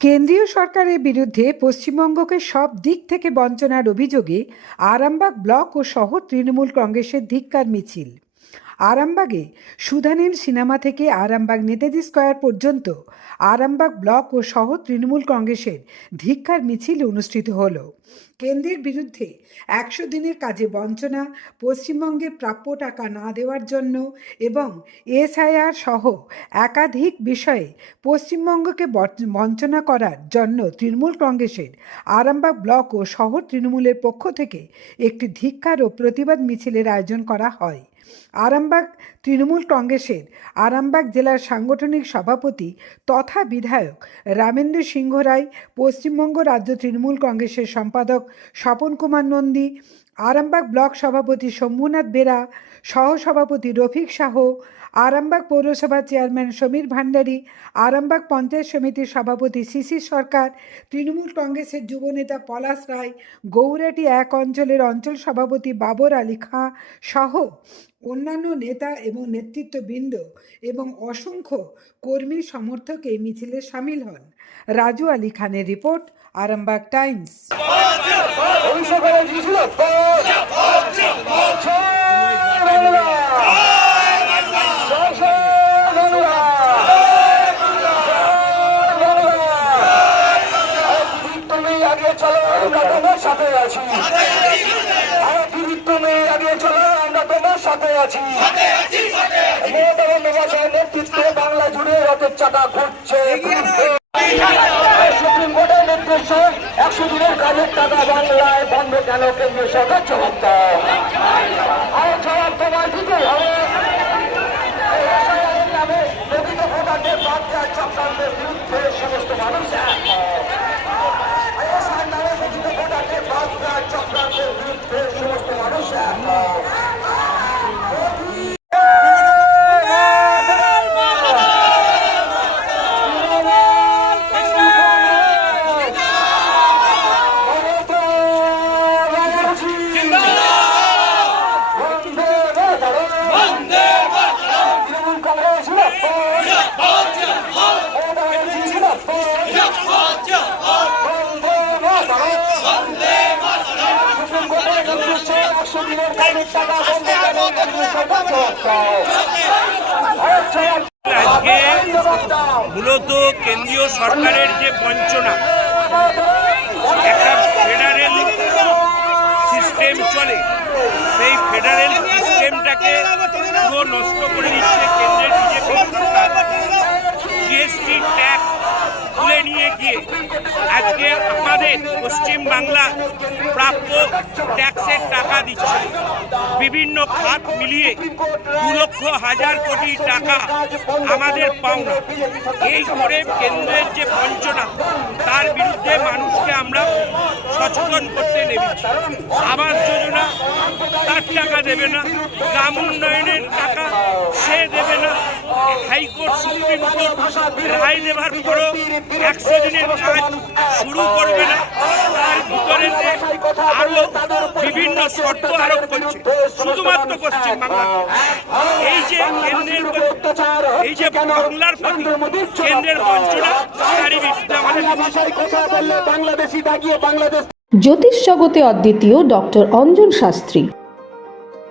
কেন্দ্রীয় সরকারের বিরুদ্ধে পশ্চিমবঙ্গকে সব দিক থেকে বঞ্চনার অভিযোগে আরামবাগ ব্লক ও শহর তৃণমূল কংগ্রেসের ধিক্কার মিছিল। আরামবাগে সুধানীল সিনেমা থেকে আরামবাগ নেতাজি স্কোয়ার পর্যন্ত আরামবাগ ব্লক ও শহর তৃণমূল কংগ্রেসের ধিক্কার মিছিল অনুষ্ঠিত হল। কেন্দ্রের বিরুদ্ধে একশো দিনের কাজে বঞ্চনা, পশ্চিমবঙ্গে প্রাপ্য টাকা না দেওয়ার জন্য এবং এসআইআর সহ একাধিক বিষয়ে পশ্চিমবঙ্গকে বঞ্চনা করার জন্য তৃণমূল কংগ্রেসের আরামবাগ ব্লক ও শহর তৃণমূলের পক্ষ থেকে একটি ধিক্ষার ও প্রতিবাদ মিছিলের আয়োজন করা হয়। আরামবাগ তৃণমূল কংগ্রেসের আরামবাগ জেলার সাংগঠনিক সভাপতি তথা বিধায়ক রামেন্দ্র সিংহ রায়, পশ্চিমবঙ্গ রাজ্য তৃণমূল কংগ্রেসের সম্পাদক স্বপন কুমার নন্দী, আরামবাগ ব্লক সভাপতি শম্ভুনাথ বেরা সহসভাপতি রফিক শাহ আরামবাগ পৌরসভা চেয়ারম্যান সমীর ভান্ডারী আরামবাগ পঞ্চায়েত সমিতির সভাপতি শিশির সরকার তৃণমূল কংগ্রেসের যুবনেতা পলাশ রায় গৌরাটি এক অঞ্চলের অঞ্চল সভাপতি বাবর আলী খাঁ সহ অন্যান্য নেতা এবং নেতৃত্ববৃন্দ এবং অসংখ্য কর্মী সমর্থক এই মিছিলে সামিল হন। রাজু আলী খানের রিপোর্ট আরামবাগ টাইমস। আমরা তোমার সাথে আছি। আমার দিদি তুমি আগে চলো আমরা তোমার সাথে আছি। নেতৃত্বে বাংলা জুড়ে রথের চাকা ঘুরছে সুপ্রিম কোর্টের নির্দেশে একশো দিনের কাজের টাকা বাংলায় বন্ধ কেন কেন্দ্রীয় সরকার জবাব তোমার দিতে হবে এই রাসায়নিক নামে প্রকৃত ভোটারদের বাদ দেওয়ার চক্রান্তের বিরুদ্ধে সমস্ত মানুষ এক হও। আইএসআর নামে প্রকৃত ভোটারদের বাদ দেওয়ার চক্রান্তের বিরুদ্ধে সমস্ত মানুষ এক হও। মমতা ব্যানার্জি বন্দে মাতরম। তৃণমূল কংগ্রেস জিন্দাবাদ। মমতা ব্যানার্জি জিন্দাবাদ। বন্দে মাতরম। সুপ্রিম কোর্টের নির্দেশে একশো দিনের কাজের টাকা বন্ধ কেন কেন্দ্রীয় সরকার জবাব দাও। আর জবাব আজকে মূলত কেন্দ্রীয় সরকারের যে বঞ্চনা একটা ফেডারেল সিস্টেম চলে সেই ফেডারেল সিস্টেমটাকে পুরো নষ্ট করে দিচ্ছে, কেন্দ্রের বিজেপি জিএসটি ট্যাক্স তুলে নিয়ে গিয়ে আজকে আমাদের পশ্চিম বাংলা প্রাপ্য ট্যাক্সের টাকা দিচ্ছে। বিভিন্ন খাত মিলিয়ে দু লক্ষ হাজার কোটি টাকা আমাদের পাওনা। এই করে কেন্দ্রের যে বঞ্চনা, তার বিরুদ্ধে মানুষকে আমরা সচেতন করতে নেমেছি। আবাস যোজনা, তার টাকা দেবে না, গ্রাম উন্নয়নের টাকা সে দেবে না। হাইকোর্ট, সুপ্রিম কোর্ট রায় দেওয়ার পরও একশো দিনের কাজ শুরু করবে না। তার ভিতরে আরও বিভিন্ন শর্ত আরোপ করছে। শুধুমাত্র পশ্চিম বাংলা। এই যে কেন্দ্রের এই যে বাংলার প্রতি কেন্দ্রের বঞ্চনা তারই বিরুদ্ধে আমাদের ভাষায় কথা বললে বাংলাদেশি দাগিয়ে বাংলাদেশ জ্যোতিষ জগতে অদ্বিতীয় ডক্টর অঞ্জন শাস্ত্রী।